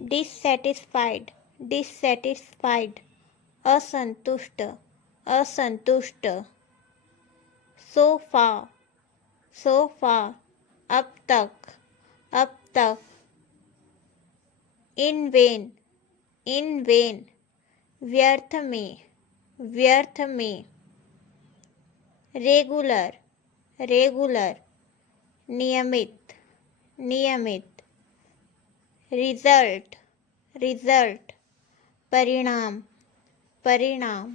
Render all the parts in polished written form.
dissatisfied, dissatisfied, असंतुष्ट, असंतुष्ट, so far, so far, अब तक, अब तक, in vain, in vain, व्यर्थ में, व्यर्थ में, रेगुलर, रेगुलर, नियमित, नियमित, रिजल्ट, रिजल्ट, परिणाम, परिणाम,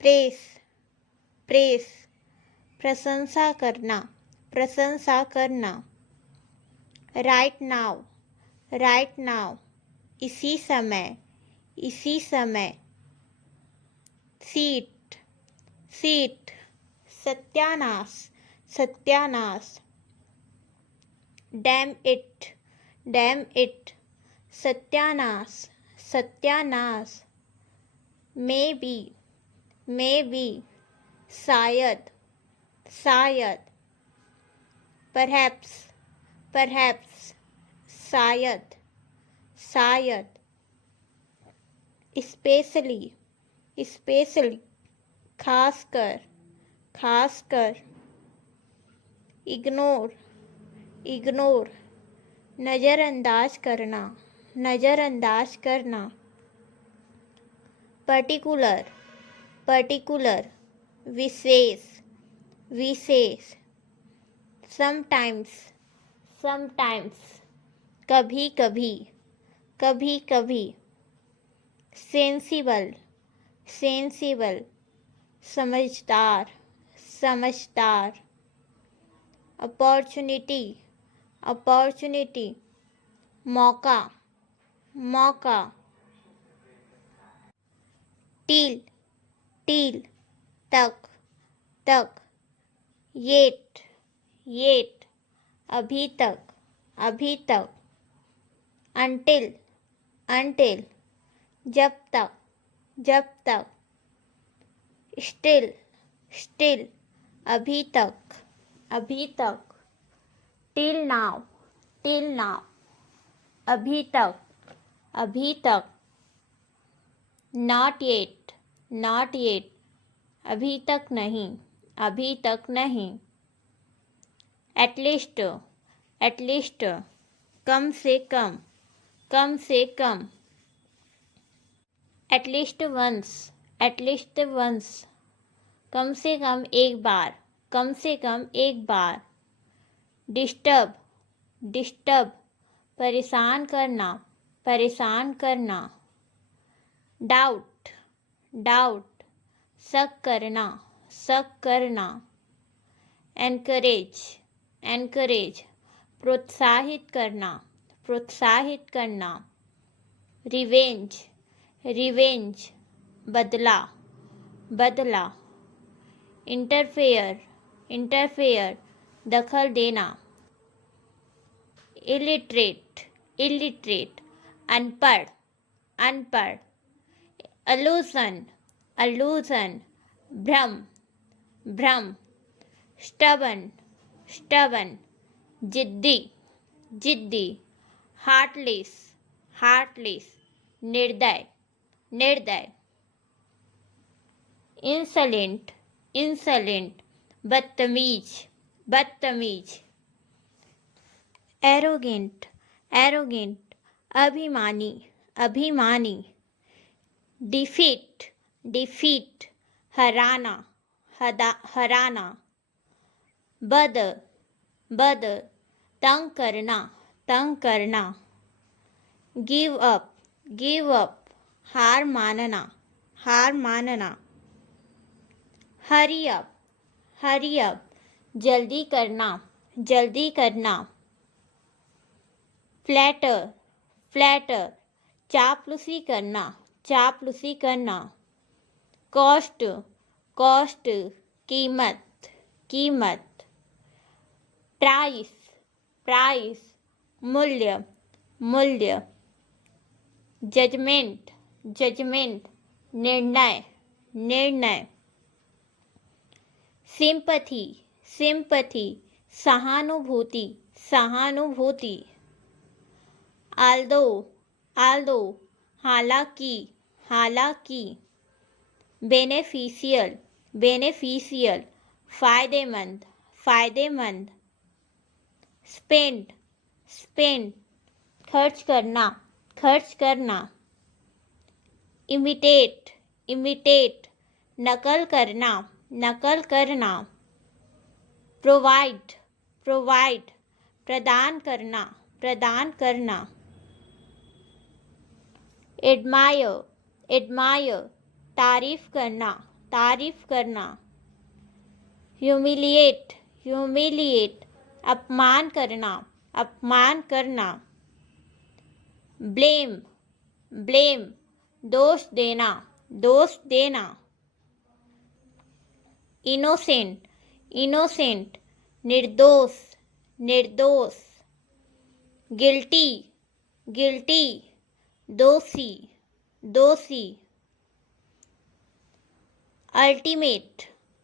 प्रेस, प्रेस, प्रशंसा करना, प्रशंसा करना, राइट नाउ, राइट नाउ, इसी समय, इसी समय, सीट, सीट, सत्यानाश, सत्यानाश, डैम इट, डैम इट, सत्यानाश, सत्यानाश, मे बी, शायद, शायद, परहैप्स, परहैप्स, शायद, शायद, स्पेशली, स्पेशली, खासकर, खासकर, इग्नोर, इग्नोर, नज़रअंदाज करना, नज़रअंदाज करना, पर्टिकुलर, पर्टिकुलर, विशेष, विशेष, समटाइम्स, समटाइम्स, कभी कभी, कभी कभी, सेंसिबल, सेंसिबल, समझदार, समझदार, अपॉर्चुनिटी, अपॉर्चुनिटी, मौका, मौका, टील, टील, तक, तक, येट, येट, अभी तक, अभी तक, अंटिल, अंटिल, जब तक, जब तक, स्टिल, स्टिल, अभी तक, अभी तक, टिल नाउ, टिल नाउ, अभी तक, अभी तक, नॉट येट, नॉट येट, अभी तक नहीं, अभी तक नहीं, एटलीस्ट, एटलीस्ट, कम से कम, कम से कम, एटलीस्ट वंस, एटलीस्ट वंस, कम से कम एक बार, कम से कम एक बार, डिस्टर्ब, डिस्टर्ब, परेशान करना, परेशान करना, डाउट, डाउट, शक करना, शक करना, एनकरेज, एनकरेज, प्रोत्साहित करना, प्रोत्साहित करना, रिवेंज, रिवेंज, बदला, बदला, इंटरफेयर, इंटरफेयर, दखल देना, इलिटरेट, इलिटरेट, अनपढ़, अनपढ़, अल्यूजन, अल्यूजन, भ्रम, भ्रम, स्टबन, स्टबन, जिद्दी, जिद्दी, हार्टलेस, हार्टलेस, निर्दय, निर्दय, इंसलेंट, इंसलेंट, बदतमीज, बदतमीज, एरोगेंट, एरोगेंट, अभिमानी, अभिमानी, डिफीट, डिफीट, हराना, हराना, बद, बद, तंग करना, तंग करना, गिव अप, गिव अप, हार मानना, हार मानना, हरी अप, हरी अप, जल्दी करना, जल्दी करना, फ्लैटर, फ्लैटर, चापलूसी करना, चापलूसी करना, कॉस्ट, कॉस्ट, कीमत, कीमत, प्राइस, प्राइस, मूल्य, मूल्य, जजमेंट, जजमेंट, निर्णय, निर्णय, सिंपथी, सिंपथी, सहानुभूति, सहानुभूति, आल्दो हालांकि हालांकि, बेनिफिशियल फायदेमंद फायदेमंद, स्पेंड खर्च करना, इमिटेट नकल करना, प्रोवाइड प्रदान करना, एडमायर तारीफ करना, ह्यूमिलिएट अपमान करना, ब्लेम दोष देना, इनोसेंट निर्दोष, गिल्टी दोषी,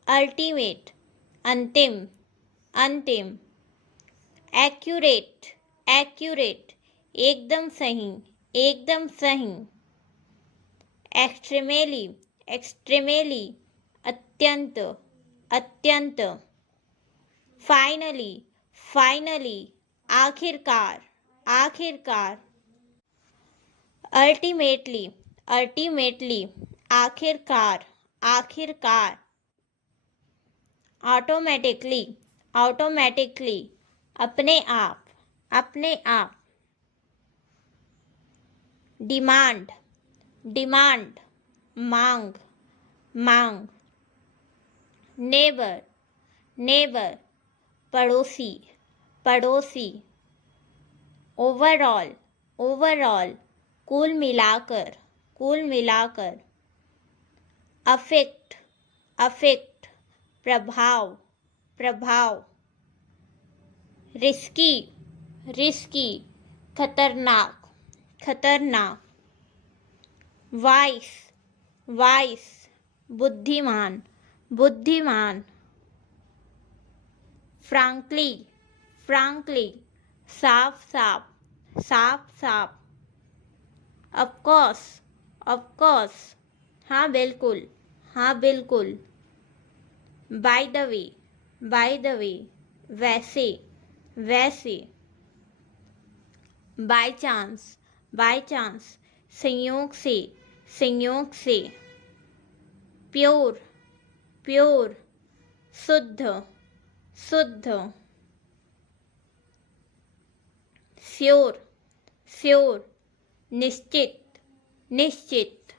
अल्टीमेट अंतिम, एक्यूरेट एकदम सही, एक्सट्रीमली अत्यंत, फाइनली आखिरकार, अल्टीमेटली आखिरकार, ऑटोमेटिकली अपने आप, डिमांड मांग, नेबर पड़ोसी, ओवरऑल कुल मिलाकर, अफेक्ट प्रभाव, रिस्की खतरनाक, वाइस बुद्धिमान, फ्रैंकली साफ, ऑफ कोर्स हाँ बिल्कुल, बाय द वे वैसे, बाय चांस संयोग से, प्योर शुद्ध, श्योर निश्चित,